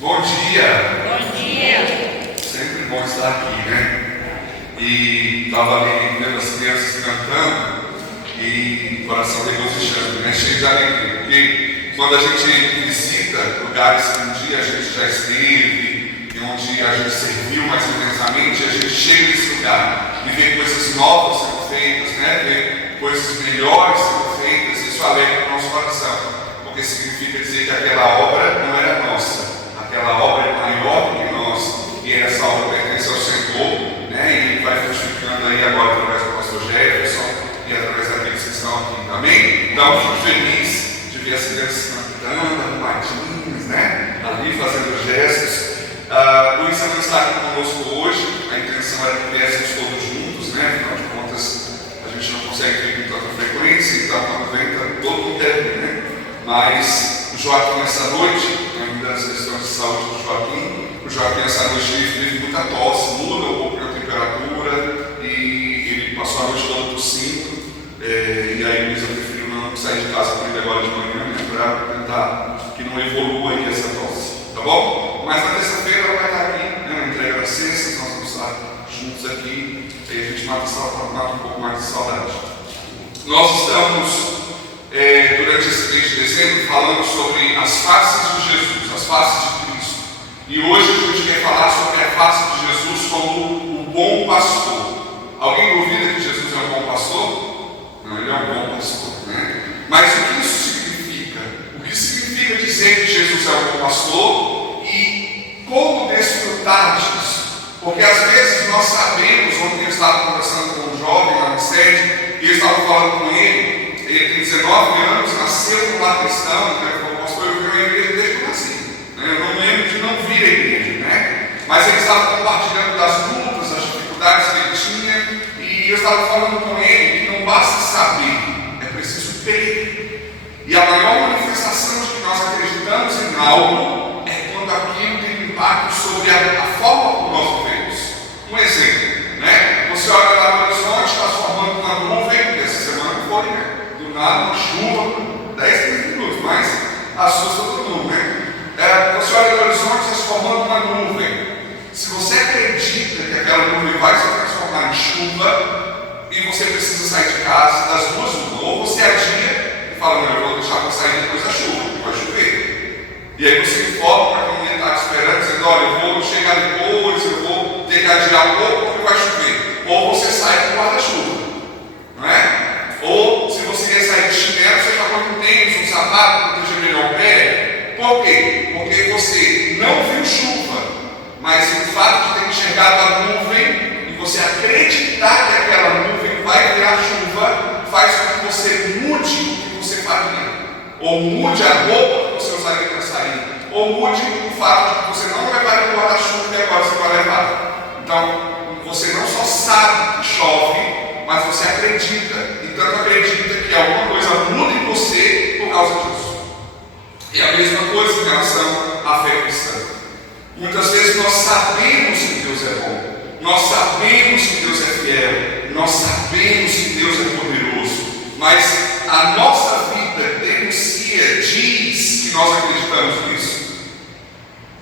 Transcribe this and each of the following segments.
Bom dia! Bom dia! Sempre bom estar aqui, né? E estava ali vendo as crianças cantando e o coração regozijando, né? Cheio de alegria. Porque quando a gente visita lugares que um dia a gente já esteve e onde a gente serviu mais intensamente, a gente chega nesse lugar e vê coisas novas sendo feitas, né? Vê coisas melhores sendo feitas, isso alegra o nosso coração, porque significa dizer que aquela obra não era nossa. Aquela obra é maior do que nós, e essa obra pertence ao Senhor, né? E Ele vai frutificando aí agora através do pastor Jefferson e através daqueles que estão aqui, amém? Então, fico feliz de ver as crianças cantando, arrumadinhas, né? Ali fazendo gestos. Luísa não está aqui conosco hoje, a intenção era que viéssemos todos juntos, né? Afinal de contas, a gente não consegue vir com tanta frequência, então quando vem, está todo mundo quer, né? Mas o Joaquim essa noite, ainda as questões de saúde do Joaquim, o Joaquim essa noite teve muita tosse, muda um pouco a temperatura e ele passou a noite toda tossindo, e aí a Luísa preferiu não sair de casa com ele agora de manhã, né, para tentar que não evolua aí essa tosse, tá bom? Mas na terça-feira ela vai estar aqui, né, na entrega das cestas, nós vamos estar juntos aqui, e a gente mata um pouco mais de saudade. Nós estamos durante esse mês de dezembro falando sobre as faces de Jesus, as faces de Cristo. E hoje a gente quer falar sobre a face de Jesus como o bom pastor. Alguém duvida que Jesus é um bom pastor? Não, ele é um bom pastor, né? Mas o que isso significa? O que significa dizer que Jesus é um bom pastor e como desfrutar disso? Porque às vezes nós sabemos, ontem eu estava conversando com um jovem lá na sede, e eu estava falando com ele tem 19 anos, nasceu no lar cristão, né? Falou, pastor, eu vi a igreja desde que eu nasci, né? Eu não lembro de não vir à igreja, né? Mas ele estava compartilhando das lutas, das dificuldades que ele tinha, e eu estava falando com ele que não basta saber, é preciso crer. E a maior manifestação de que nós acreditamos em algo é quando aquilo tem impacto sobre a forma como nós vivemos. Um exemplo, né? Você olha lá no horizonte, está se formando uma nuvem, essa semana foi, né? Nada, uma chuva, 10, 15 minutos, mas assusta todo mundo, né? Você olha no horizonte, está se formando uma nuvem. Se você acredita que aquela nuvem vai se transformar em chuva e você precisa sair de casa, das duas uma, ou você adia e fala, não, eu vou deixar para sair depois da chuva, porque vai chover. E aí você informa para quem está esperando, dizendo, olha, eu vou chegar depois, eu vou ter que adiar um pouco porque vai chover. Ou você sai com guarda-chuva, não é? Ou se você quer sair de chinelo, você já põe um tênis, um sapato para proteger melhor o pé. Por quê? Porque você não viu chuva, mas o fato de ter enxergado a nuvem e você acreditar que aquela nuvem vai virar chuva faz com que você mude o que você faria. Ou mude a roupa que você usaria para sair. Ou mude o fato de que você não levaria o guarda-chuva e agora você vai levar. Então, você não só sabe que chove, mas você acredita. E tanto acredita que alguma coisa muda em você por causa disso. E a mesma coisa em relação à fé cristã. Muitas vezes nós sabemos que Deus é bom, nós sabemos que Deus é fiel, nós sabemos que Deus é poderoso, mas a nossa vida denuncia, diz que nós acreditamos nisso.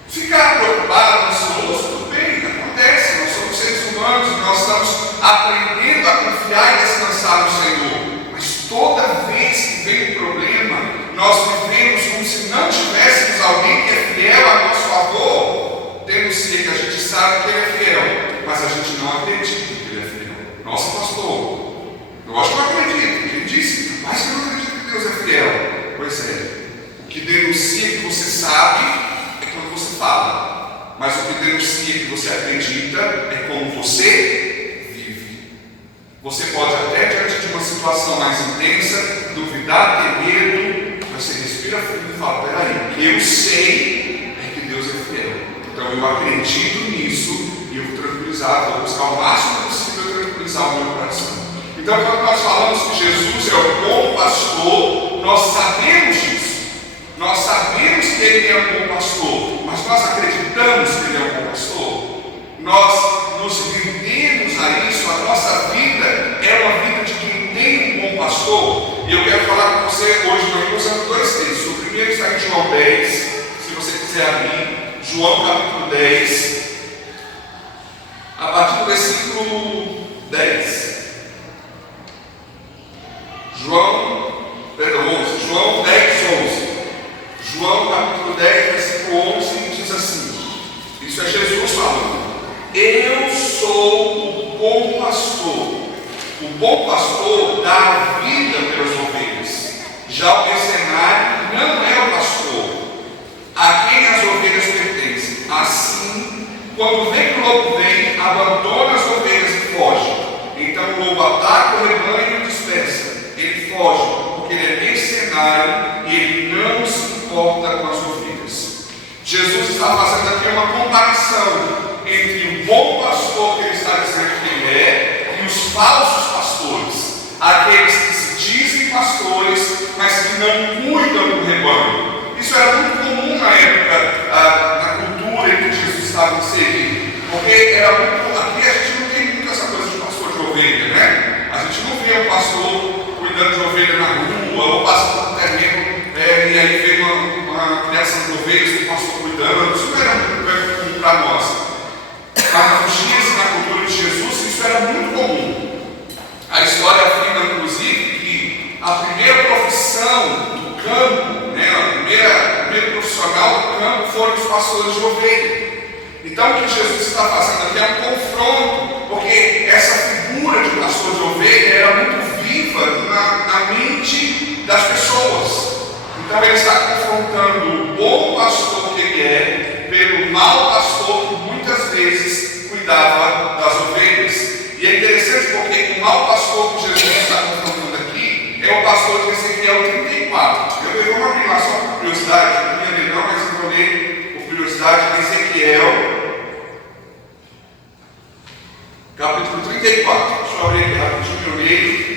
Ficar preocupado, ansioso, tudo bem, acontece, nós somos seres humanos, nós estamos aprendendo a confiar e descansar no Senhor. Mas toda vez que vem um problema, nós vivemos como se não tivéssemos alguém que é fiel a nosso favor. Denuncia que a gente sabe que Ele é fiel, mas a gente não acredita que Ele é fiel. Nossa, pastor, eu acho que eu acredito. Quem disse? Mas eu não acredito que Deus é fiel. Pois é, o que denuncia que você sabe é quando você fala, mas o que denuncia que você acredita é como você vive. Você pode até, diante de uma situação mais intensa, duvidar, ter medo, mas você respira fundo e fala, peraí, eu sei que Deus é fiel, então eu acredito nisso e eu vou tranquilizar, vou buscar o máximo possível tranquilizar o meu coração. Então, quando nós falamos que Jesus é o bom pastor, nós sabemos disso. Nós sabemos que Ele é um bom pastor, mas nós acreditamos que Ele é um bom pastor. Nós nos rendemos a isso. A nossa vida é uma vida de quem tem um bom pastor. E eu quero falar com você hoje, nós usando dois textos. O primeiro está em João 10, se você quiser abrir. João capítulo 10, a partir do versículo 10. João 10, 11. João capítulo 10, versículo 11 diz assim, isso é Jesus falando: eu sou o bom pastor. O bom pastor dá a vida pelas ovelhas. Já o mercenário não é o pastor, a quem as ovelhas pertencem. Assim, quando vê que o lobo vem, abandona as ovelhas e foge. Então o lobo ataca o rebanho e o dispersa. Ele foge, porque ele é mercenário e ele não se importa com as ovelhas. Jesus está fazendo aqui uma comparação entre o bom pastor que ele está dizendo que ele é e os falsos pastores, aqueles que se dizem pastores, mas que não cuidam do rebanho. Isso era muito comum na época, na cultura em que Jesus estava inserido, porque era muito, aqui a gente não tem muito essa coisa de pastor de ovelha, né? A gente não vê um pastor cuidando de ovelha na rua, ou passando por terreno, e aí vê uma criação de ovelhas com o pastor cuidando. Isso não era muito comum para nós. Mas nos dias e na cultura de Jesus, isso era muito comum. A história afirma, inclusive, que a primeira profissão do campo, o primeiro profissional do campo foram os pastores de ovelha. Então o que Jesus está fazendo aqui é um confronto, porque essa figura de pastor de ovelha era muito viva na mente das pessoas. Então ele está confrontando o bom pastor que ele é pelo mau pastor que muitas vezes cuidava das ovelhas. E é interessante porque o mau pastor que Jesus está confrontando aqui é o pastor de Ezequiel 34. Eu vou abrir lá só por curiosidade, não ia ler não, mas eu vou ler por curiosidade Ezequiel capítulo 34. Deixa eu abrir aqui rapidinho, eu leio.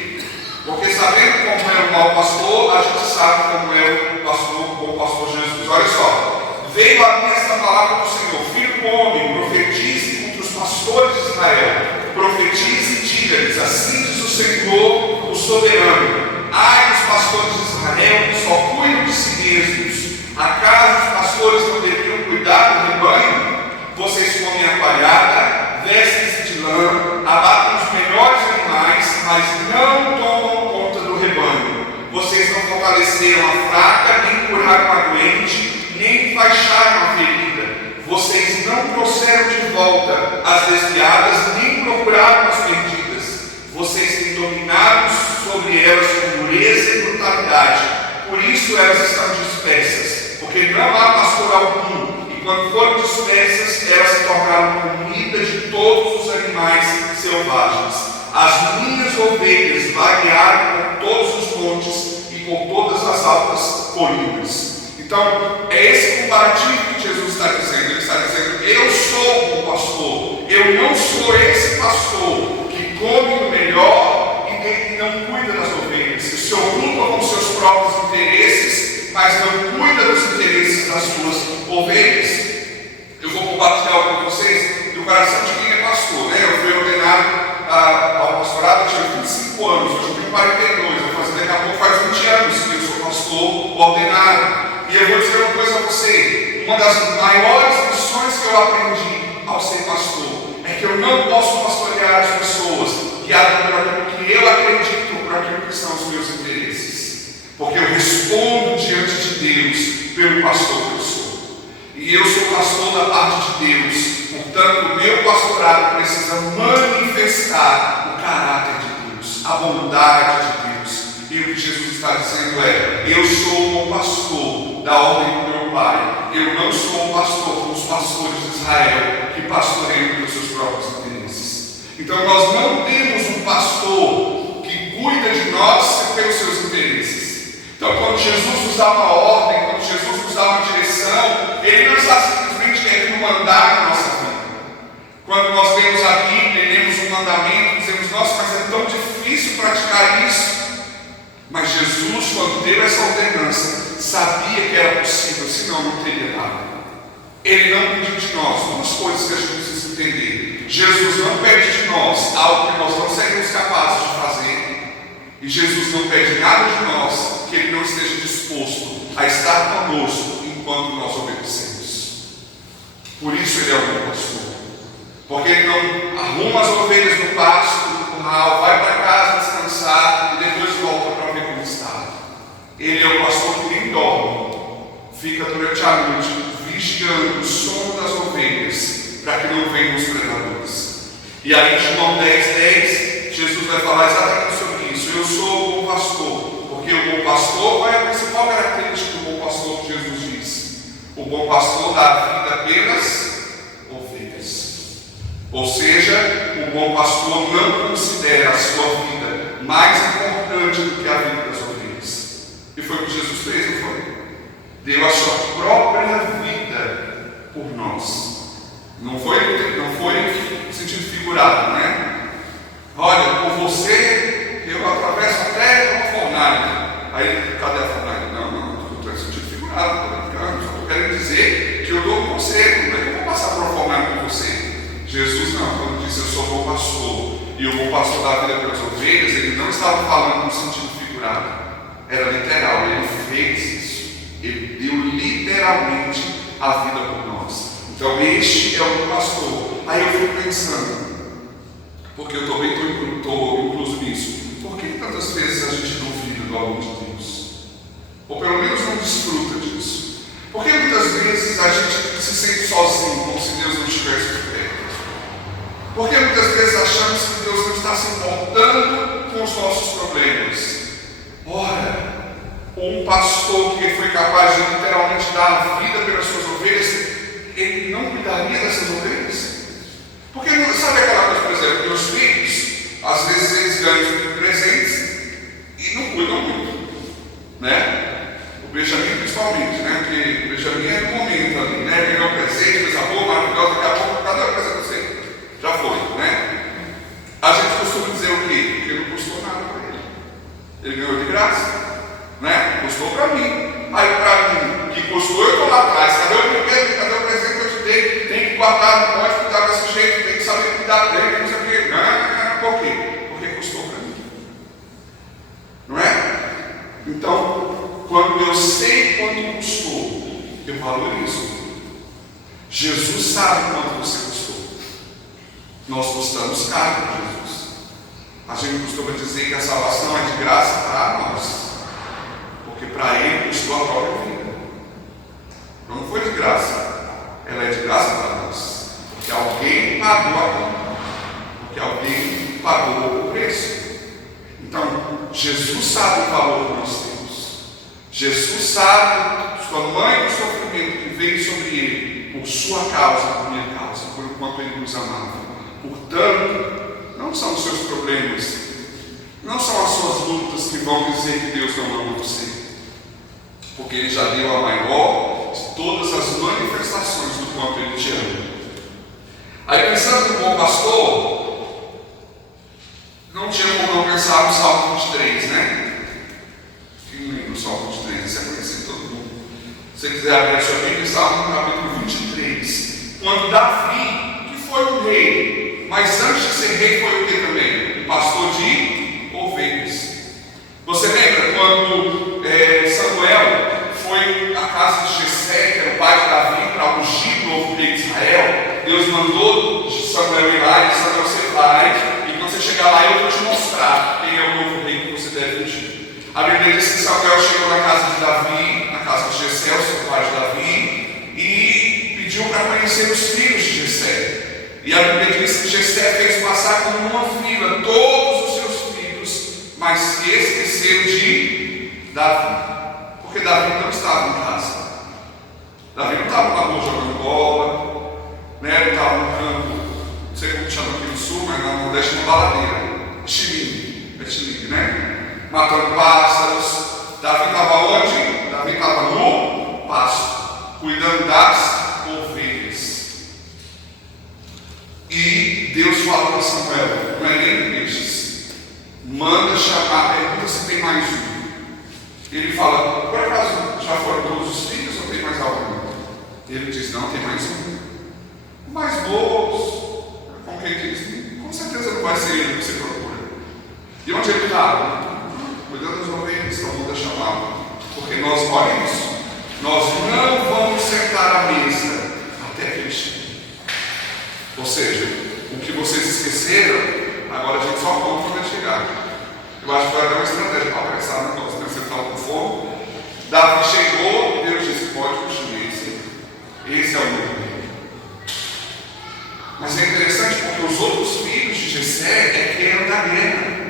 Porque sabendo como é o mau pastor, a gente sabe como é o bom pastor Jesus. Olha só, veio a mim esta palavra do Senhor: filho do homem, profetize contra os pastores de Israel, profetize e diga-lhes: assim diz o Senhor, o soberano: ai dos pastores de Israel que só cuidam de si mesmos, acaso os pastores não deveriam cuidar do rebanho? Vocês comem a palhada, vestem-se de lã, abatem os melhores animais, mas não tomam conta do rebanho. Vocês não fortaleceram a fraca, nem curaram a doente, nem enfaixaram a ferida. Vocês não trouxeram de volta as desviadas, nem procuraram as perdidas. Vocês têm dominado sobre elas com dureza e brutalidade. Por isso elas estão dispersas, porque não há pastor algum. Quando foram dispersas, elas se tornaram comida de todos os animais selvagens. As minhas ovelhas vaguearam por todos os montes e por todas as altas colinas. Então, é esse comparativo que Jesus está dizendo. Ele está dizendo: eu sou o bom pastor. Eu não sou esse pastor que come o melhor e não cuida das ovelhas, que se ocupa com seus próprios interesses, mas não cuida dos interesses das suas ovelhas. Eu vou compartilhar algo com vocês do coração de quem é pastor, né? Eu fui ordenado ao pastorado, eu tinha 25 anos, hoje eu tenho 42, daqui a pouco faz 20 anos que eu sou pastor ordenado. E eu vou dizer uma coisa a você: uma das maiores lições que eu aprendi ao ser pastor é que eu não posso pastorear as pessoas guiado por aquilo que eu acredito, por aquilo que são os meus interesses, porque eu respondo diante de Deus pelo pastor que eu sou. E eu sou pastor da parte de Deus, portanto o meu pastorado precisa manifestar o caráter de Deus, a bondade de Deus. E o que Jesus está dizendo é: eu sou o pastor da ordem do meu Pai. Eu não sou um pastor como os pastores de Israel, que pastoreiam pelos seus próprios interesses. Então nós não temos um pastor que cuida de nós pelos seus interesses. Então quando Jesus nos dá uma ordem, quando Jesus nos dá uma direção, Ele não está simplesmente querendo mandar na nossa vida. Quando nós lemos a Bíblia e lemos um mandamento, dizemos: nossa, mas é tão difícil praticar isso. Mas Jesus, quando deu essa ordenança, sabia que era possível, senão não teria dado. Ele não pediu de nós umas coisas que a gente precisa entender. Jesus não pede de nós algo que nós não seremos capazes de fazer. E Jesus não pede nada de nós que Ele não esteja disposto a estar conosco enquanto nós obedecemos. Por isso ele é o bom pastor. Porque ele não arruma as ovelhas no pasto, no curral, vai para casa descansar e depois volta para ver como está. Ele é o pastor que nem dorme, fica durante a noite vigiando o sono das ovelhas para que não venham os predadores. E aí em João 10:10, Jesus vai falar exatamente sobre isso. Eu sou o bom pastor, porque o bom pastor, qual é a principal característica do bom pastor que Jesus diz? O bom pastor dá a vida pelas ovelhas. Ou seja, o bom pastor não considera a sua vida mais importante do que a vida das ovelhas. E foi o que Jesus fez, não foi? Deu a sua própria vida por nós. Não foi no sentido figurado, né? Olha, por você eu atravesso até uma fornalha. Aí, cadê a fornalha? Não estou em sentido figurado, estou brincando. Só estou querendo dizer que eu dou com você. Não é que eu vou passar por uma fornalha com você. Jesus não, quando disse eu sou o bom pastor e o bom pastor dá a vida pelas ovelhas, ele não estava falando no sentido figurado, era literal, ele fez isso, ele deu literalmente a vida por nós. Então este é o bom pastor. Aí eu fico pensando, porque eu também estou incluso nisso, por que tantas vezes a gente duvida do amor de Deus? Ou pelo menos não desfruta disso? Porque muitas vezes a gente se sente sozinho, como se Deus não estivesse por perto. Porque muitas vezes achamos que Deus não está se importando com os nossos problemas. Ora, um pastor que foi capaz de literalmente dar a vida pelas suas ovelhas, ele não cuidaria dessas ovelhas? Porque, sabe aquela coisa, por exemplo, meus filhos, às vezes eles ganham presentes e não cuidam muito, né? O Benjamin principalmente, né? Porque o Benjamin é no momento ali, né? Ganhou um presente, coisa boa, maravilhosa, daqui a pouco cada coisa que você já foi, né? A gente costuma dizer o quê? Porque não custou nada para ele. Ele ganhou de graça, né? Custou para mim. Aí para mim, que custou, eu estou lá atrás. Cadê o brinquedo? Cadê o presente que eu te dei? Tem que guardar, não pode cuidar desse jeito, tem que saber cuidar dele, não sei o quê. Não, por quê? Porque custou para mim. Não é? Então, quando eu sei quanto custou, eu valorizo. Jesus sabe quanto você custou. Nós custamos caro para Jesus. A gente costuma dizer que a salvação é de graça para nós, porque para Ele custou a própria vida. Não foi de graça, ela é de graça para nós, porque alguém pagou a conta, porque alguém pagou o preço. Então, Jesus sabe o valor que nós temos. Jesus sabe o tamanho do sofrimento que veio sobre Ele, por sua causa, por minha causa, por enquanto Ele nos amava. Portanto, não são os seus problemas, não são as suas lutas que vão dizer que Deus não ama você, porque Ele já deu a maior de todas as manifestações do quanto Ele te ama. Aí, pensando no bom pastor, não tinha como não pensar no Salmo 23, né? Quem lembra do Salmo 23? Isso é conhecido todo mundo. Se você quiser abrir a sua Bíblia, Salmo capítulo 23, quando Davi, que foi um rei, mas antes de ser rei foi o que também? Um pastor de ovelhas. Você lembra quando Samuel foi à casa de Jessé, que era o pai de Davi, para ungir o novo rei de Israel? Deus mandou Samuel ir lá e Samuel você vai, e quando você chegar lá eu vou te mostrar quem é o novo rei que você deve ungir. A Bíblia diz que Samuel chegou na casa de Davi, na casa de Jessé, o seu pai de Davi, e pediu para conhecer os filhos de Jessé. E a Bíblia diz que Jessé fez passar como uma fila todos os seus filhos, mas que esqueceram de Davi, porque Davi não estava em casa. Davi não estava na rua jogando bola, né? Não estava no campo, não sei como chama aqui no sul, mas no Nordeste é uma baladeira, xilingue, né? Matando pássaros. Davi estava onde? Davi estava no pasto, cuidando das ovelhas. E Deus fala para Samuel, não é nem peixes, manda chamar, pergunta se tem mais um. Ele fala, por acaso já foram todos os filhos ou tem mais algum? Ele diz, não, tem mais um. Mais bobos, como quem diz, com certeza não vai ser ele que você procura. E onde ele está? Cuidando das ovelhas, então manda chamar. Porque nós, olha isso, nós não vamos sentar à mesa até que ele chegue. Esse é o meu rei. Mas é interessante porque os outros filhos de Jessé que eram da guerra,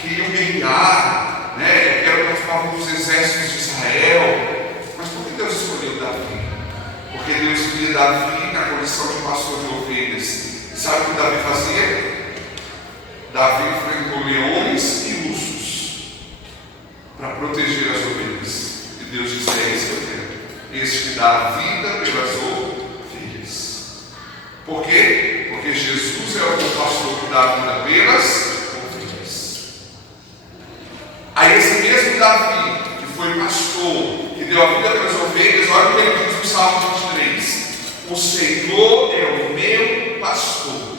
que iam guerrear, que eram participavam dos exércitos de Israel. Mas por que Deus escolheu Davi? Porque Deus escolheu Davi na condição de pastor de ovelhas. E sabe o que Davi fazia? Davi enfrentou leões e ursos para proteger as ovelhas. E Deus disse: é esse que eu quero, esse que dá a vida pelas ovelhas. Por quê? Porque Jesus é o bom pastor que dá a vida pelas ovelhas. Aí esse mesmo Davi, que foi pastor, que deu a vida pelas ovelhas, olha o que ele diz no Salmo 23: o Senhor é o meu pastor.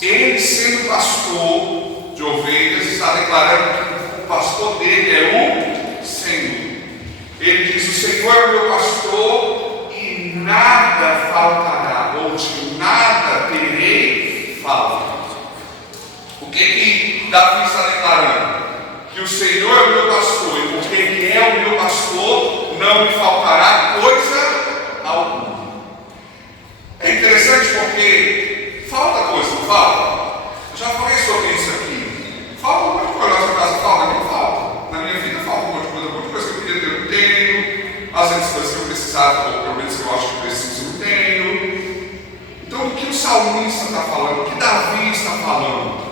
Ele, sendo pastor de ovelhas, está declarando que o pastor dele é o Senhor. Ele diz: o Senhor é o meu pastor e nada faltará, ou de nada terei falta. O que Davi está declarando? Que o Senhor é o meu pastor, e porque Ele é o meu pastor, não me faltará coisa alguma. É interessante porque falta coisa, não falta? Eu já falei sobre isso aqui. Falta um monte de coisa na sua casa, falta, não falta. Na minha vida falta um monte de coisa que eu queria ter, eu não tenho. Às vezes coisas que eu precisava, ou pelo menos que eu acho que preciso, eu não tenho. Então o que o salmista está falando, o que Davi está falando?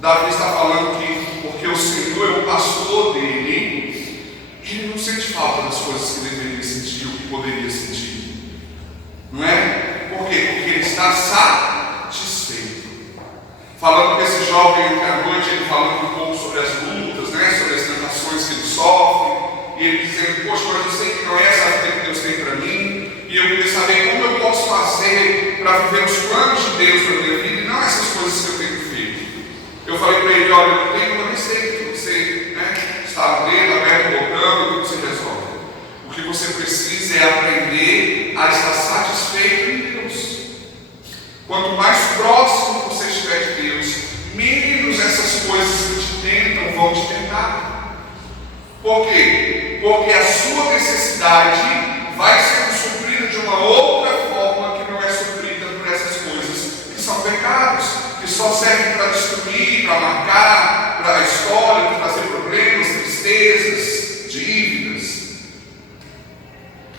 Davi está falando que porque o Senhor é o pastor dele, ele não sente falta das coisas que deveria sentir ou que poderia sentir. Não é? Por quê? Porque ele está satisfeito. Falando com esse jovem ontem à noite, ele falando um pouco sobre as lutas, sobre as tentações que ele sofre, e ele dizendo: poxa, mas eu sei que não é essa vida que Deus tem para mim, e eu queria saber como eu posso fazer para viver os planos de Deus para a minha vida, e não essas coisas que eu tenho feito. Eu falei para ele: olha, eu não tenho uma receita que você está lendo, aberto, voltando, o que você resolve. O que você precisa é aprender a estar satisfeito em Deus. Quanto mais próximo você estiver de Deus, menos essas coisas que te tentam vão te tentar. Por quê? Porque a sua necessidade vai sendo suprida de uma outra forma que não é suprida por essas coisas que são pecados, que só servem para destruir, para marcar, para a história, para trazer problemas, tristezas, dívidas.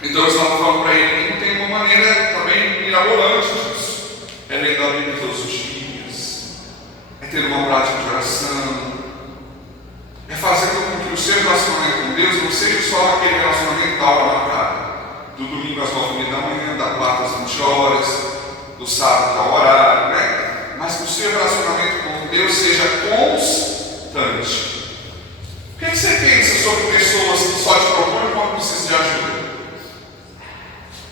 Então eu estava falando para ele que tem uma maneira também mirabolante disso. É lendo a Bíblia todos os dias, é ter uma prática de oração, é fazer com que o seu relacionamento com Deus não seja só aquele relacionamento da hora marcada, do domingo às 9h30 da manhã, da quarta às 20 horas, do sábado ao horário, mas que o seu relacionamento com Deus seja constante. O que você pensa sobre pessoas que só te procuram quando precisam de ajuda?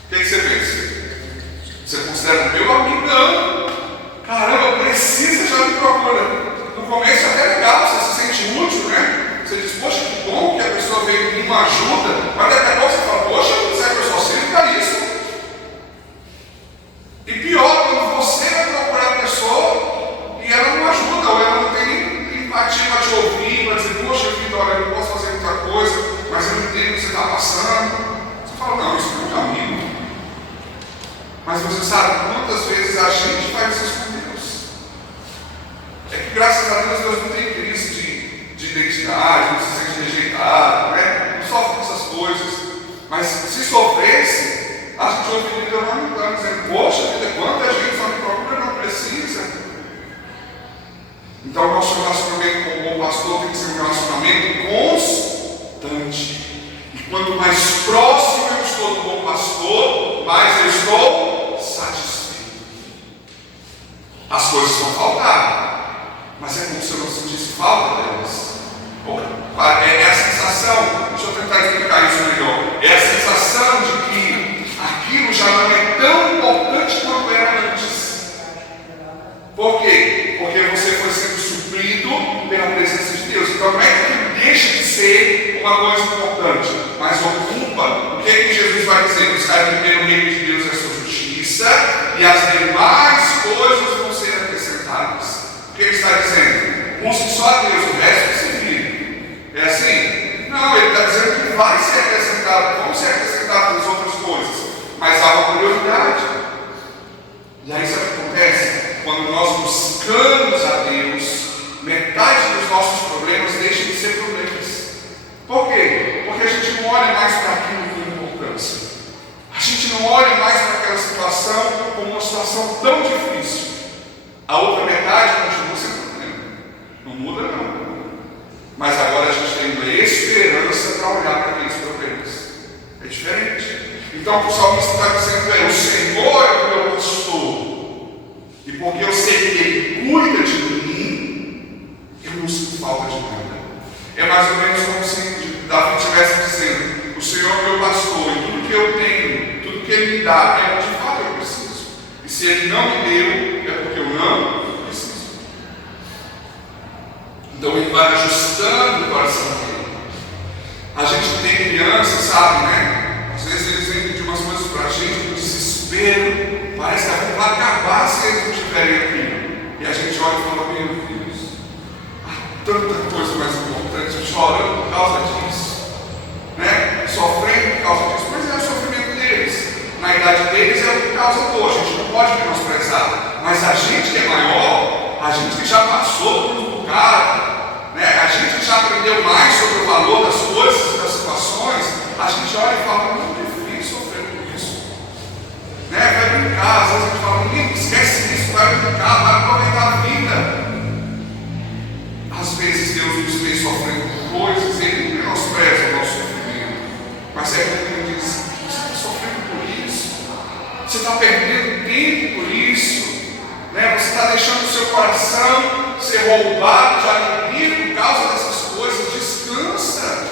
O que você pensa? Você considera meu amigão? Caramba, precisa, já me procura. No começo é até legal, você se sente útil, Você diz: poxa, que bom que a pessoa veio me uma ajuda. Mas daqui a pouco você fala: poxa, será que eu só sirvo para isso? E pior, quando você vai procurar a pessoa e ela não ajuda, ou ela não tem empatia para te ouvir, para dizer: poxa, filho, olha, eu não posso fazer muita coisa, mas eu entendo o que você está passando. Você fala: não, isso não é um amigo. Mas você sabe quantas vezes a gente faz isso com Deus? É que graças a Deus não tem crise de identidade, não se sente rejeitado, não sofre com essas coisas. Mas se sofresse, a gente ouviria lamentando, dizendo: poxa vida, quanta gente só me procura, não precisa. Então o nosso relacionamento com o bom pastor tem que ser um relacionamento constante. E quanto mais próximo eu estou do bom pastor, mais eu estou satisfeito. As coisas vão faltar, mas é como se eu não sentisse falta delas. É a sensação, deixa eu tentar explicar isso melhor. É a sensação de que aquilo já não é tão importante quanto era antes. Por quê? Porque você foi sendo suprido pela presença de Deus. Então não é que aquilo deixa de ser uma coisa importante, mas ocupa. O que é que Jesus vai dizer? Buscar primeiro o reino de Deus e a sua justiça, e as demais coisas vão ser acrescentadas. O que ele está dizendo? Busque só a Deus, o resto se vira. É assim? Não, ele está dizendo que vai ser acrescentado, vão ser acrescentadas as outras situação tão difícil, a outra metade continua sem problema. Não muda não. Mas agora a gente tem uma esperança para olhar para aqueles problemas. É diferente. Então o que o salmista está dizendo é: o Senhor é o meu pastor, e porque eu sei que Ele cuida de mim, eu não sinto falta de nada. É mais ou menos como se Davi estivesse dizendo: o Senhor é o meu pastor, e tudo que eu tenho, tudo que Ele me dá, é o de fato eu preciso. E se Ele não me deu, é porque eu não preciso. Então Ele vai ajustando o coração dele. A gente tem criança, sabe, né? Às vezes eles vêm pedir umas coisas para a gente com desespero. Parece que a vida vai acabar se eles não tiverem aquilo. E a gente olha e fala: meu Deus, há tanta coisa mais importante, chorando por causa disso, né? Sofrendo por causa disso. Mas é o sofrimento deles. Na idade deles é o que causa dor. A gente não pode menosprezar. Mas a gente que é maior, a gente que já passou por um bocado, né? A gente que já aprendeu mais sobre o valor das coisas, das situações, a gente olha e fala: muito difícil sofrer por isso, né? Vai brincar, às vezes a gente fala: ninguém esquece isso, vai brincar, vai aproveitar a vida. Às vezes Deus nos vê sofrendo por coisas, Ele não menospreza o nosso sofrimento, mas é como Ele diz: você está sofrendo por isso, você está perdendo tempo por isso, né? Você está deixando o seu coração ser roubado de alegria por causa dessas coisas. Descansa.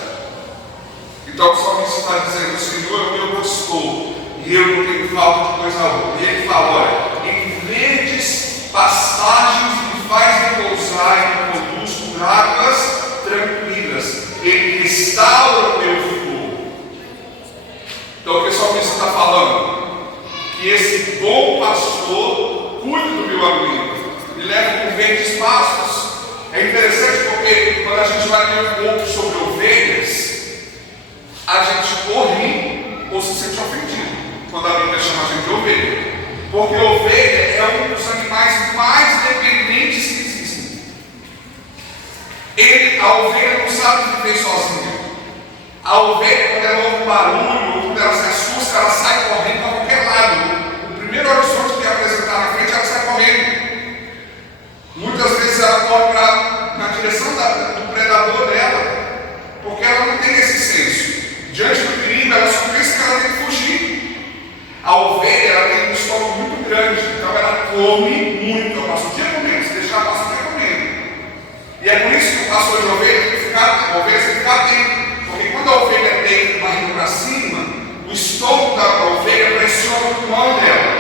Então o salmista está dizendo: o Senhor é o meu pastor, e eu não tenho falta de coisa alguma. E ele fala: olha, em verdes pastagens me faz repousar e me conduz por águas tranquilas. Ele restaura o meu vigor. Então o que o salmista está falando? Que esse bom pastor cuida do meu amigo, me leva por verdes pastos. É interessante porque quando a gente vai ler um pouco sobre ovelhas, a gente corre ou se sente ofendido quando a Bíblia chama a gente de ovelha, porque ovelha é um dos animais mais dependentes que existem. A ovelha não sabe viver sozinha. A ovelha, quando ela ouve um barulho ou quando ela se assusta, ela sai correndo para qualquer lado. O primeiro horizonte que apresentar na frente, ela sai correndo. Muitas vezes ela corre na direção do predador dela, porque ela não tem esse senso. Diante do perigo, ela só pensa que ela tem que fugir. A ovelha, ela tem um estômago muito grande, então ela come muito. Ela passa o dia comendo, se deixar, passa o dia comendo. E é por isso que o pastor de ovelha tem que ficar atento, porque quando a ovelha deita barriga para cima, o estômago da ovelha pressiona o pulmão dela.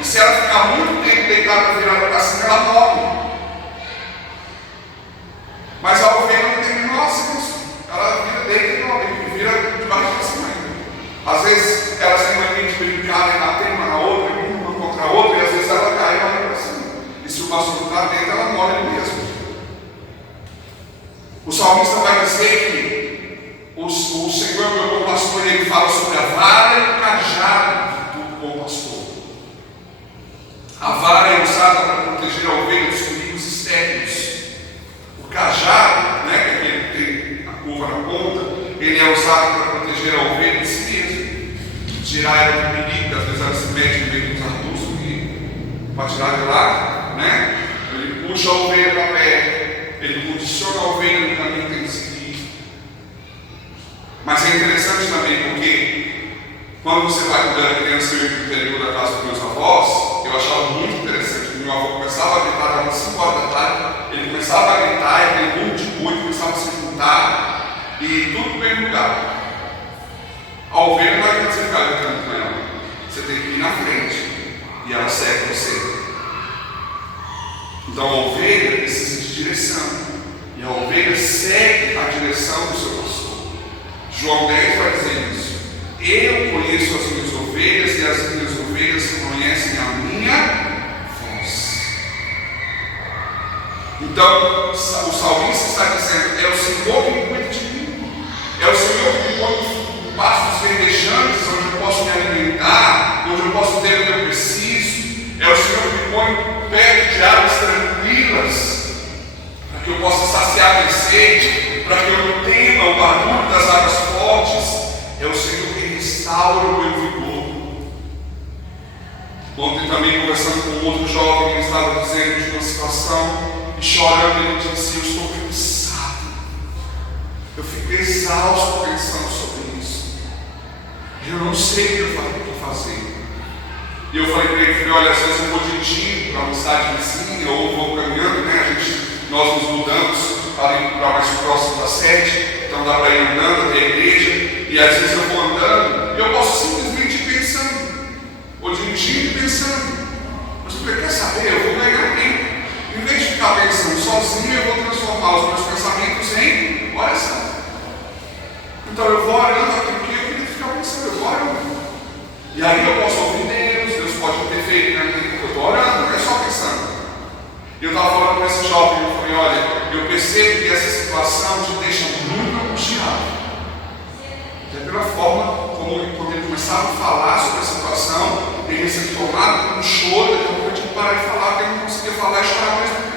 E se ela ficar muito tempo deitada virada para cima, ela morre. Mas a ovelha não tem o menor senso. Ela deita e vira de baixo para cima ainda. Às vezes elas têm uma mente de brincar e bater uma na outra, uma contra a outra, e às vezes ela cai e vai para cima. E se o pastor não está dentro, ela morre ali mesmo. O salmista vai dizer que o Senhor é o meu bom pastor, e ele fala sobre a vara e o cajado do bom pastor. A vara é usada para proteger a ovelha dos perigos externos. O cajado, né, que é aquele que tem a curva na ponta, ele é usado para proteger a ovelha de si mesmo, tirar ela do perigo, às vezes ela se mete no meio dos arbustos e para tirar de lá, né? Ele puxa a ovelha para perto, ele condiciona a ovelha no caminho que tem que seguir. Mas é interessante também porque quando você vai cuidar da criança no interior da casa dos meus avós, eu achava muito interessante. Meu avô começava a gritar, era umas 5 horas da tarde, ele começava a gritar, e aquele mundo de boi começava a se juntar, e tudo bem no lugar. A ovelha não vai ter que você ficar gritando com ela, você tem que ir na frente, e ela segue você. Então a ovelha precisa de direção, e a ovelha segue a direção do seu pastor. João 10 vai dizer isso: eu conheço as minhas ovelhas, e as minhas ovelhas conhecem a minha. Então, o salmista está dizendo: é o Senhor que me cuida de mim, é o Senhor que me põe em pastos verdejantes, onde eu posso me alimentar, onde eu posso ter o que eu preciso, é o Senhor que me põe perto de águas tranquilas, para que eu possa saciar minha sede, para que eu não tema o barulho das águas fortes, é o Senhor que restaura o meu vigor. Ontem também conversando conversando com um outro jovem, ele estava dizendo de uma situação, e chorando ele disse: eu estou cansado, eu fico exausto pensando sobre isso, eu não sei o que fazer. E eu falei para ele, olha, às vezes eu vou dirigindo para uma cidade vizinha, ou vou caminhando, né? Nós nos mudamos ali para mais próximo da sede, então dá para ir andando até a igreja, e às vezes eu vou andando, e eu posso simplesmente ir pensando, ou dirigindo e pensando. Mas você quer saber? Eu vou ganhar tempo. Em vez de ficar pensando sozinho, eu vou transformar os meus pensamentos em oração. Então eu vou orando aquilo que eu queria ficar pensando, eu vou orando. E aí eu posso ouvir Deus pode ter feito na minha vida, eu estou orando, não é só pensando. E eu estava falando com esse jovem, eu falei, olha, eu percebo que essa situação te deixa muito angustiado. Até pela forma como quando ele começava a falar sobre a situação, ele se tomado com um choro, eu tive que parar de falar, porque ele não conseguia falar e chorar ao mesmo tempo.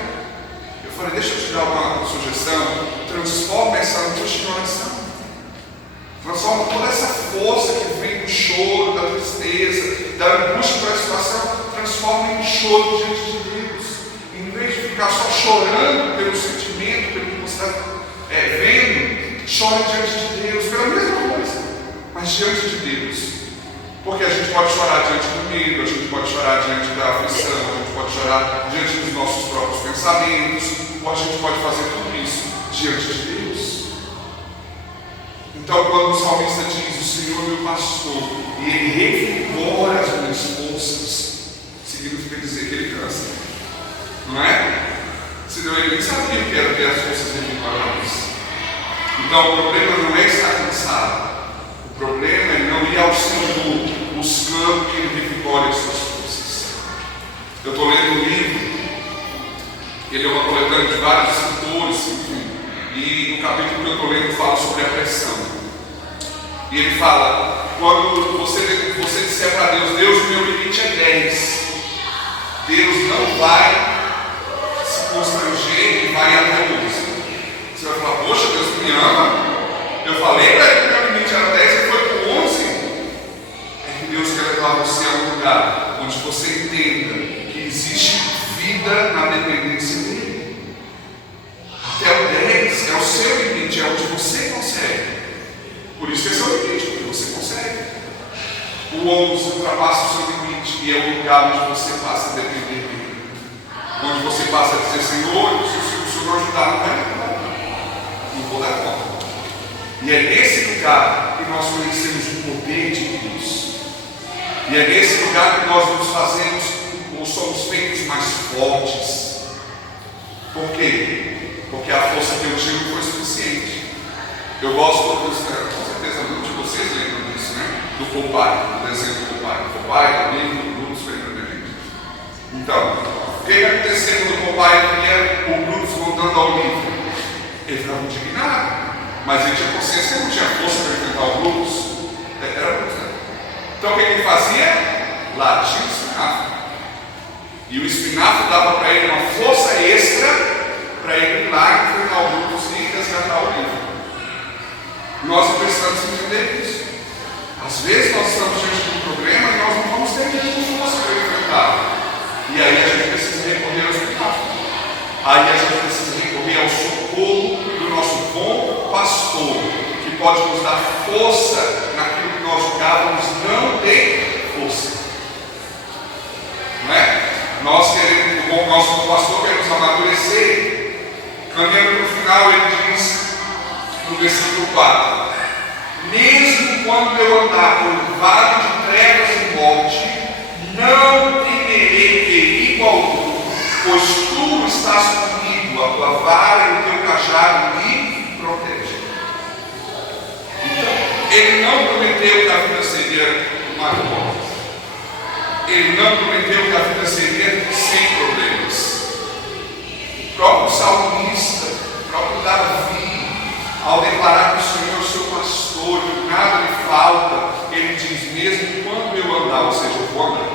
Eu falei, deixa eu te dar uma sugestão, transforma essa angústia em oração. Transforma toda essa força que vem do choro, da tristeza, da angústia para a situação, transforma em choro diante de Deus. Em vez de ficar só chorando pelo sentimento, pelo que você está vendo, chore diante de Deus, pela mesma coisa, mas diante de Deus. Porque a gente pode chorar diante do medo, a gente pode chorar diante da aflição, a gente pode chorar diante dos nossos próprios pensamentos, ou a gente pode fazer tudo isso diante de Deus. Então, quando o salmista diz, o Senhor meu pastor, e Ele revigora as minhas forças, significa dizer que Ele cansa, não é? Senão Ele nem sabia o que era ter as forças revigoradas. Então, o problema não é estar cansado, o problema é não ir ao Senhor, buscando que Ele revigore as suas forças. Eu estou lendo um livro, ele é uma coletânea de vários escritores, enfim. E no capítulo que eu estou lendo fala sobre a pressão. E ele fala, quando você disser para Deus, Deus, meu limite é 10. Deus não vai se constranger e vai até 11. Você vai falar, poxa, Deus me ama. Eu falei para ele que meu limite era 10 e foi para 11. É que Deus quer levar você a um lugar onde você entenda que existe vida na dependência dele. Até o 10 é o seu limite, é onde você consegue. Por isso que é seu limite, porque você consegue. O 11 ultrapassa o seu limite e é o lugar onde você passa a depender dele. Onde você passa a dizer, Senhor, se o Senhor ajudar, não vai dar conta. Não vou dar conta. E é nesse lugar que nós conhecemos o poder de Deus. E é nesse lugar que nós nos fazemos, ou somos feitos mais fortes. Por quê? Porque a força que eu tive não foi suficiente. Eu gosto, com certeza muitos de vocês lembram disso, né? Do Popeye, do desenho do Popeye. Popeye, o livro do Brutus, lembra da gente? Então, o que aconteceu quando o Popeye via o Brutus voltando ao livro? Ele ficava indignado, mas ele tinha consciência que não tinha força para enfrentar o Brutus. Era Brutus, né? Então o que ele fazia? Latia o espinafre. E o espinafre dava para ele uma força extra para ele ir lá enfrentar o Brutus e resgatar o livro. Nós precisamos entender isso. Às vezes nós estamos diante de um problema e nós não vamos ter nenhuma força para enfrentar. E aí a gente precisa recorrer ao espinafre. Aí a gente precisa recorrer ao socorro do nosso bom pastor, que pode nos dar força naquilo que nós julgávamos não ter força. Não é? Nós queremos, o nosso pastor quer nos amadurecer. Caminhando no final, ele diz no versículo 4: mesmo quando eu andar por vale de trevas e morte, não temerei perigo algum, pois tu estás comigo, a tua vara e o teu cajado me protegem. Então, ele não prometeu que a vida seria maravilhosa. Ele não prometeu que a vida seria sem problemas. O próprio salmista, o próprio Davi, ao declarar que o Senhor é o seu pastor, que nada lhe falta, ele diz, mesmo quando eu andar, ou seja, eu vou andar.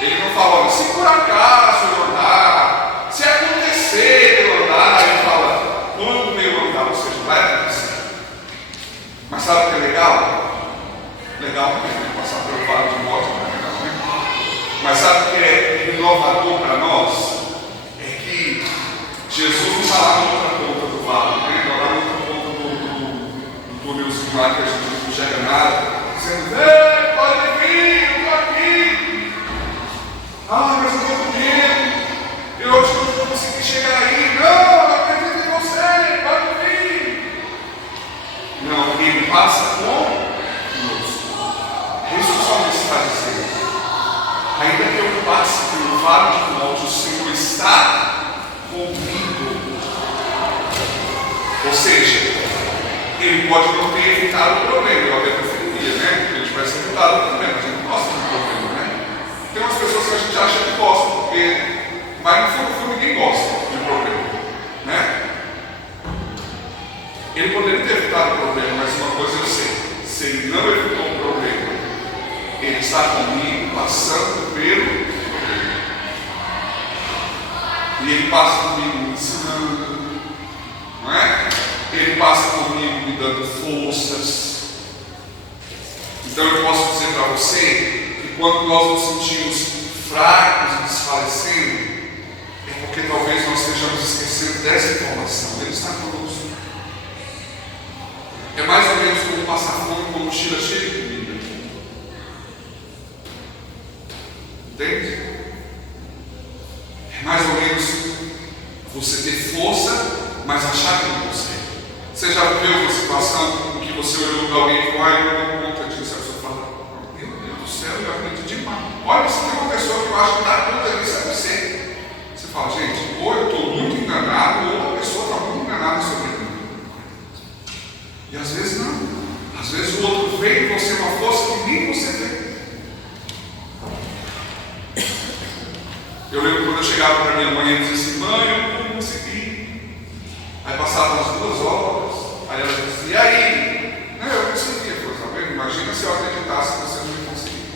Ele não fala, se por acaso eu andar, se acontecer eu andar, ele fala, quando eu andar, ou seja, vai acontecer. Mas sabe o que é legal? Legal mesmo, passar pelo vale de morte, não é legal, né? Mas sabe o lá na outra ponta do vale, né? Lá na outra ponta do túnelzinho lá que a gente não enxerga nada, dizendo: ei, pode vir, eu estou aqui. Ah, mas eu estou com medo. Eu hoje não vou conseguir chegar aí. Não, eu acredito em você, pode vir. Não, ele passa conosco. Isso o salmista está dizendo. Ainda que eu passe pelo vale de morte, o Senhor está comigo. Ou seja, ele pode não ter evitado o problema. Eu até preferiria, né? Que ele tivesse evitado o problema. A gente não gosta do problema, né? Tem umas pessoas que a gente acha que gostam, porque... Mas no fundo ninguém gosta de problema, né? Ele poderia ter evitado o problema, mas uma coisa eu sei: se ele não evitou o problema, ele está comigo passando pelo problema. E ele passa comigo me ensinando, não é? Ele passa comigo me dando forças. Então eu posso dizer para você que quando nós nos sentimos fracos e desfalecendo, é porque talvez nós estejamos esquecendo dessa informação. Ele está conosco. É mais ou menos como passar fome com mochila cheia de comida. Entende? É mais ou menos você ter força, mas achar que não consegue. Você já viveu uma situação em que você olhou para alguém e falou: ah, eu não dou conta disso? A pessoa fala: meu Deus do céu, eu acredito demais. Olha, se tem uma pessoa que eu acho que dá conta disso, é você. Você fala: gente, ou eu estou muito enganado, ou a pessoa está muito enganada sobre mim. E às vezes não. Às vezes o outro vê em você uma força que nem você vê. Eu lembro quando eu chegava para minha mãe e dizia assim: mãe, eu não consegui. Aí passavam umas 2 horas. Aí ela dizia: e aí? Não, eu consegui. Eu falei: tá vendo? Imagina se eu acreditasse que você não ia conseguir.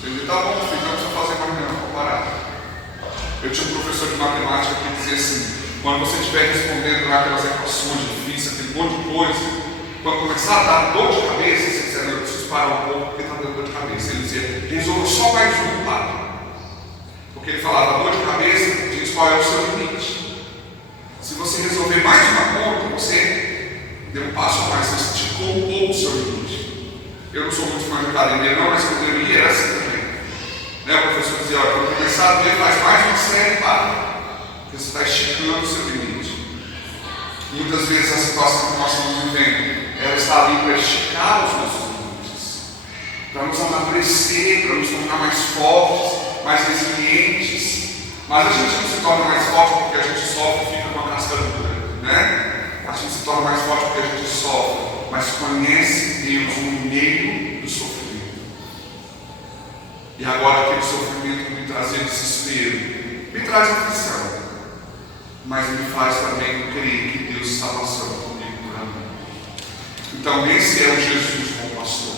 Você dizia: tá bom, filho, não precisa fazer mais não, vou parar. Eu tinha um professor de matemática que dizia assim: quando você estiver respondendo lá aquelas equações difíceis, aquele monte de coisa, quando começar a dar dor de cabeça, você disser: não, eu preciso parar um pouco porque está dando dor de cabeça. Ele dizia: resolva só mais um, para. Porque ele falava: dor de cabeça diz qual é o seu limite. Se você resolver mais uma conta, você deu um passo a mais, você esticou um pouco o seu limite. Eu não sou muito fã de academia, não, mas quando eu ia era assim também. Né? O professor dizia: olha, quando começar a doer, faz mais uma série, para. Porque você está esticando o seu limite. Muitas vezes a situação que nós estamos vivendo, ela está ali para esticar os nossos limites, para nos amadurecer, para nos tornar mais fortes, mais resilientes. Mas a gente não se torna mais forte porque a gente sofre e fica com a casca dura, né? A gente se torna mais forte porque a gente sofre, mas conhece Deus no meio do sofrimento. E agora aquele sofrimento me traz desespero, me traz aflição, mas me faz também crer que Deus está passando comigo por mim. Então esse é o Jesus bom pastor.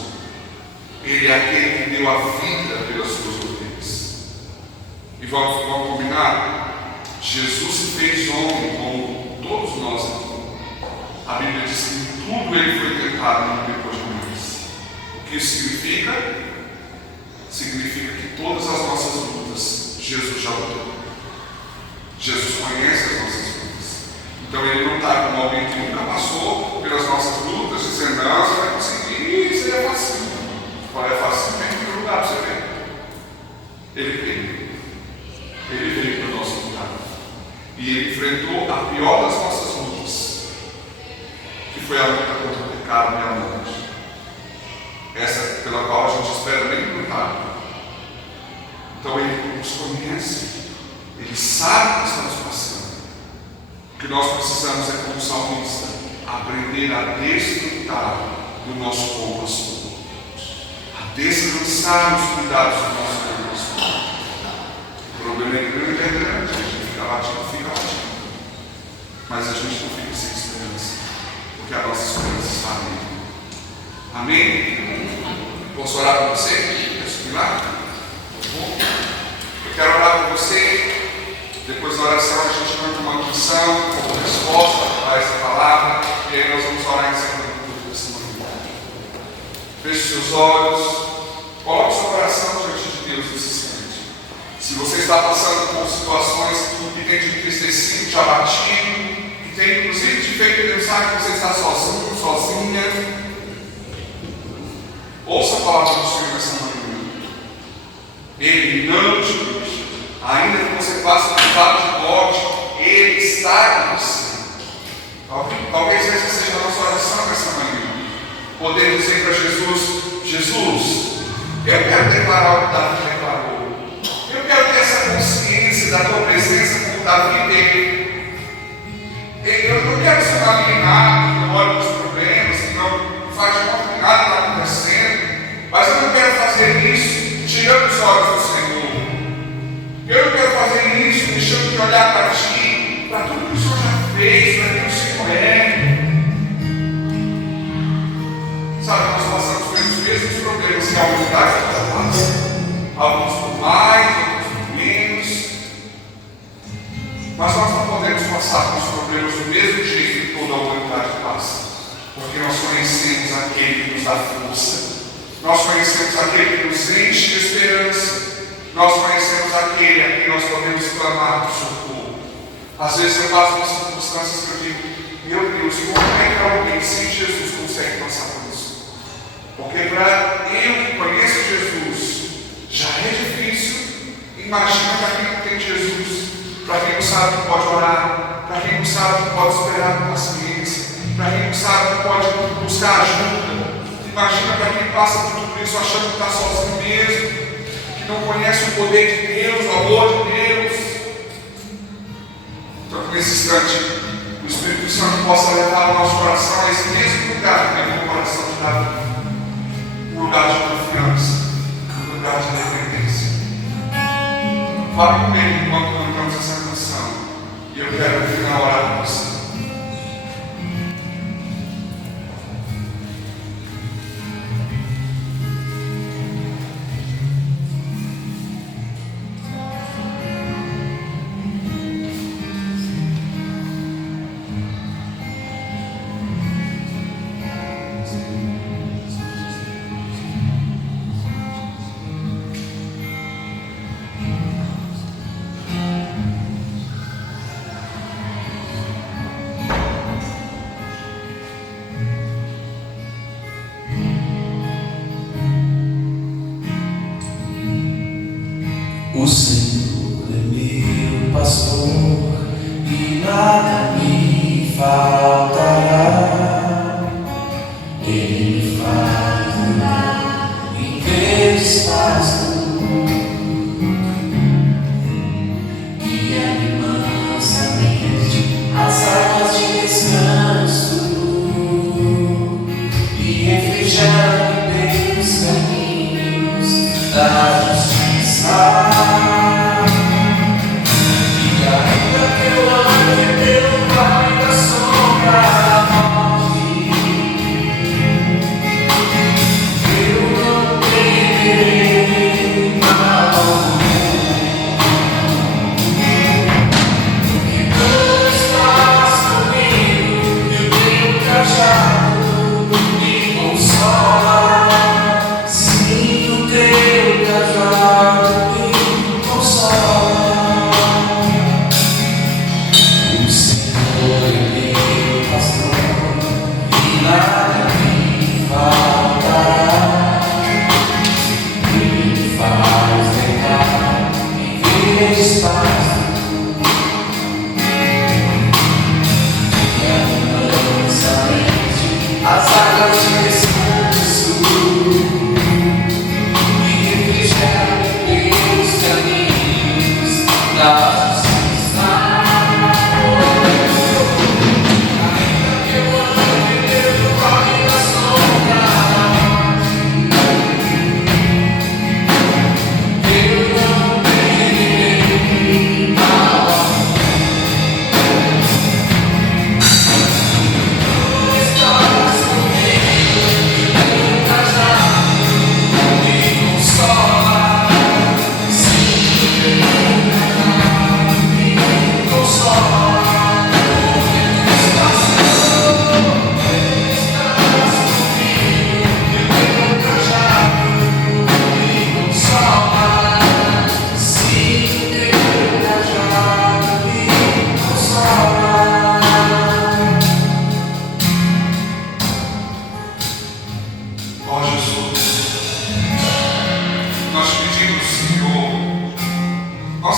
Ele é aquele que deu a vida pelas suas ovelhas. E vamos combinar? Jesus se fez homem como todos nós aqui. A Bíblia diz que em tudo ele foi tentado, não depois de nós. O que isso significa? Significa que todas as nossas lutas, Jesus já lutou. Jesus conhece as nossas lutas. Então ele não está como alguém que nunca passou pelas nossas lutas, dizendo: não, você vai conseguir, isso aí é facinho. Olha, é facinho, tem que lugar para você ver. Ele veio. Ele veio para o nosso lugar. E ele enfrentou a pior das nossas lutas, que foi a luta contra o pecado e a morte. Essa pela qual a gente espera nem lutar. Então ele nos conhece. Ele sabe o que estamos passando. O que nós precisamos é, como salmista, aprender a desfrutar do nosso bom pastor, a descansar nos cuidados do nosso bom pastor. O problema é grande, a gente fica latindo, mas a gente não fica sem esperança, porque a nossa esperança está nele. Amém? Posso orar por você? Quer subir lá? Eu quero orar por você. Depois da oração a gente canta uma canção como resposta a essa palavra, e aí nós vamos orar em segundo desse momento. Feche seus olhos, coloque seu coração diante de Deus nesse instante. Se você está passando por situações que tem te entristecido, te abatido, que tem inclusive te feito pensar que você está sozinho, sozinha. Ouça a palavra do Senhor nessa manhã. Ele não te deixa. Ainda que você passe por vale de morte, Ele está com você. Talvez essa seja a nossa oração nessa manhã. Poder dizer para Jesus: Jesus, eu quero declarar o que Davi declarou. Eu quero ter essa consciência da tua presença como Davi teve. Eu não quero ser um alienado que não olha para os problemas, que não faz de conta que nada está acontecendo. Mas eu não quero fazer isso tirando os olhos do Senhor. Eu não quero fazer isso deixando de olhar para Ti, para tudo que o Senhor já fez, para quem o Senhor é. Sabe, nós passamos pelos mesmos problemas que a humanidade passa. Alguns por mais, outros por menos. Mas nós não podemos passar pelos problemas do mesmo jeito que toda a humanidade passa. Porque nós conhecemos aquele que nos dá força. Nós conhecemos aquele que nos enche de esperança. Nós conhecemos aquele a quem nós podemos clamar por socorro. Às vezes eu passo por circunstâncias que eu digo: meu Deus, como é que alguém sem Jesus consegue passar por isso? Porque para eu que conheço Jesus, já é difícil. Imagina para quem não tem Jesus, para quem não sabe que pode orar, para quem não sabe que pode esperar com paciência, para quem não sabe que pode buscar ajuda. Imagina para quem passa por tudo isso achando que está sozinho mesmo, que não conhece o poder de Deus, o amor de Deus. Então, que nesse instante, o Espírito Santo possa levar o nosso coração a esse mesmo lugar que levou o coração de Davi. Um lugar de confiança, um lugar de dependência. Fale comigo enquanto cantamos essa canção. E eu quero, no final, orar com você. O Senhor é meu pastor e nada me faltará. Ele me faz andar em verdes pastos, guia-me mansamente às águas de descanso e refrigera-me pelos caminhos da justiça.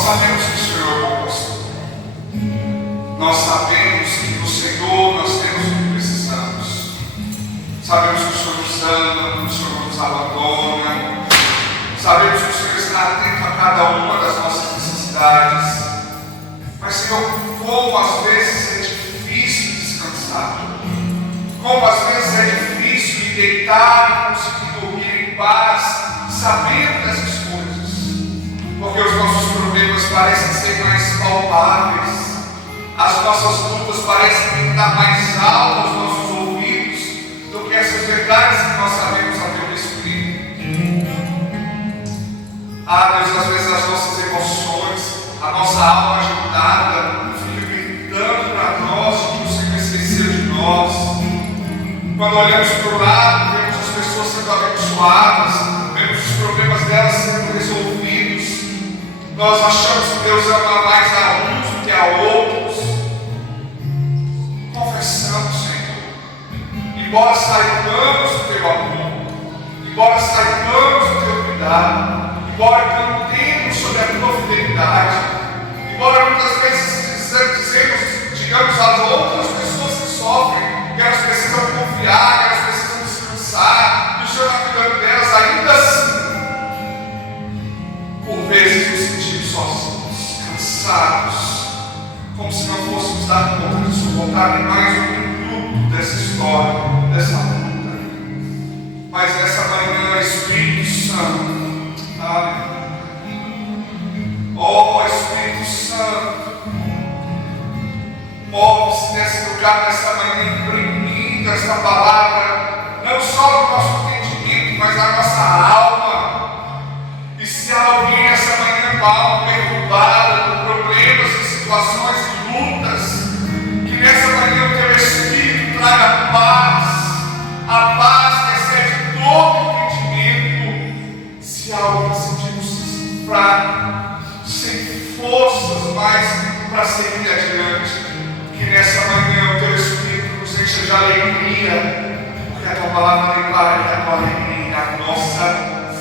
sabemos que o Senhor é bom pastor. Nós sabemos que no Senhor nós temos o que precisamos. Sabemos que o Senhor nos ama, que o Senhor não nos abandona. Sabemos que o Senhor está atento a cada uma das nossas necessidades. Mas, Senhor, como às vezes é difícil descansar. Como às vezes é difícil me deitar e conseguir dormir em paz, sabendo dessas coisas. Porque os nossos problemas parecem ser mais palpáveis. As nossas lutas parecem estar mais altas aos nossos ouvidos do que essas verdades que nós sabemos a teu respeito. Ah, Deus, às vezes as nossas emoções, a nossa alma agitada, fica gritando para nós que o Senhor esqueceu de nós. Quando olhamos para o lado, vemos as pessoas sendo abençoadas, vemos os problemas delas sendo resolvidos. Nós achamos que Deus ama mais a uns do que a outros. Confessamos, Senhor. Embora saibamos do teu amor, embora saibamos do teu cuidado, embora cantemos sobre a tua fidelidade, embora muitas vezes digamos às outras pessoas que sofrem, que elas precisam confiar, que elas precisam descansar, que o Senhor está cuidando delas, ainda assim, por vezes nos sentimos sozinhos, cansados, como se não fôssemos dar conta de suportar nem mais um minuto dessa história, dessa luta. Mas nessa manhã, Espírito Santo, oh Espírito Santo, move-se nesse lugar, nessa manhã, imprimindo esta palavra, não só no nosso entendimento, mas na nossa alma. E se há alguém essa manhã com a alma perturbada, com problemas e situações e lutas, que nessa manhã o teu Espírito traga a paz que excede todo entendimento. Se há alguém sentindo-se fraco, sem forças mais para seguir adiante, que nessa manhã o teu Espírito nos encha de alegria, porque a tua palavra declara que a tua alegria é a nossa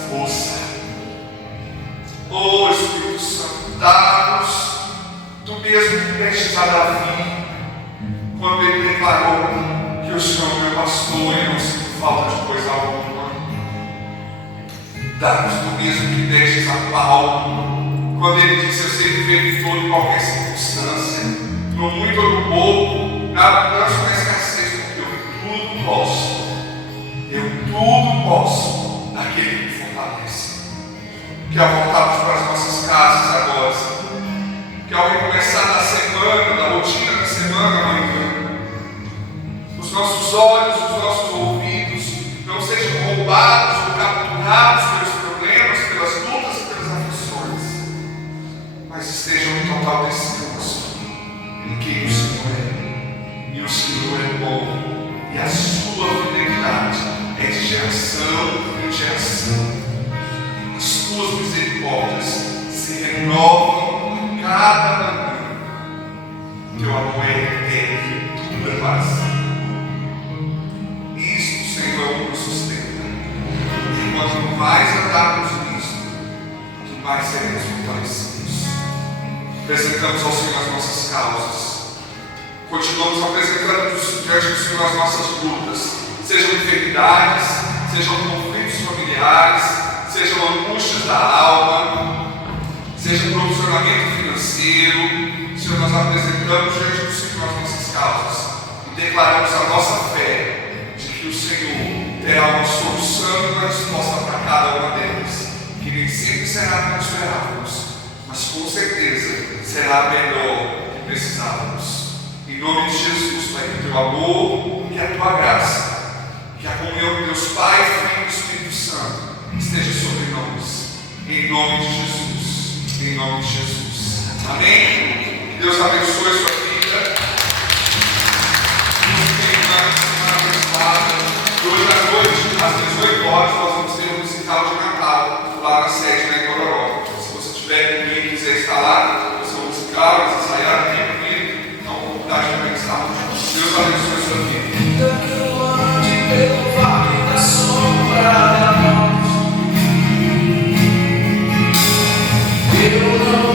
força. Oh Espírito Santo, dá-nos tu mesmo que destes a Davi, quando ele declarou que o Senhor é meu pastor e não sinto falta de coisa alguma. Dá-nos tu mesmo que destes a Paulo, quando ele disse: eu sei viver em toda e qualquer circunstância, no muito ou no pouco, na abundância ou na escassez, porque eu tudo posso. Eu tudo posso naquele que me fortalece. Que ao voltarmos para as nossas casas agora, que ao recomeçar da semana, da rotina da semana amanhã, os nossos olhos, os nossos ouvidos não sejam roubados ou capturados pelos problemas, pelas lutas e pelas aflições, mas estejam em total descanso em quem o Senhor é. E o Senhor é bom, e a sua fidelidade é de geração em geração. As tuas misericórdias se renovam a cada manhã. Teu amor é eterno, tudo é para sempre. Isto, Senhor, nos sustenta. E quanto mais andarmos nisto, que mais seremos fortalecidos. Apresentamos ao Senhor as nossas causas. Continuamos apresentando diante do Senhor as nossas lutas, sejam enfermidades, sejam conflitos familiares, sejam angústias da alma, seja provisionamento financeiro. Senhor, nós apresentamos diante do Senhor as nossas causas e declaramos a nossa fé de que o Senhor terá uma solução e uma resposta para cada uma delas, que nem sempre será como esperávamos, mas com certeza será a melhor que precisávamos. Em nome de Jesus, Pai, que o teu amor, que a tua graça, que a comunhão de Deus Pai, Filho e Espírito Santo esteja sobre nós. Em nome de Jesus. Em nome de Jesus. Amém? Que Deus abençoe a sua vida. Nos tem uma semana abençoada. E hoje à noite, às 18 horas, nós vamos ter um musical de Natal lá na sede, na Icororó. Se você tiver comigo e quiser estar lá, o seu musical, eles ensaiaram aqui comigo. Para estar juntos. Deus abençoe a sua vida. Ainda que eu ande pelo vale da sombra da morte, eu não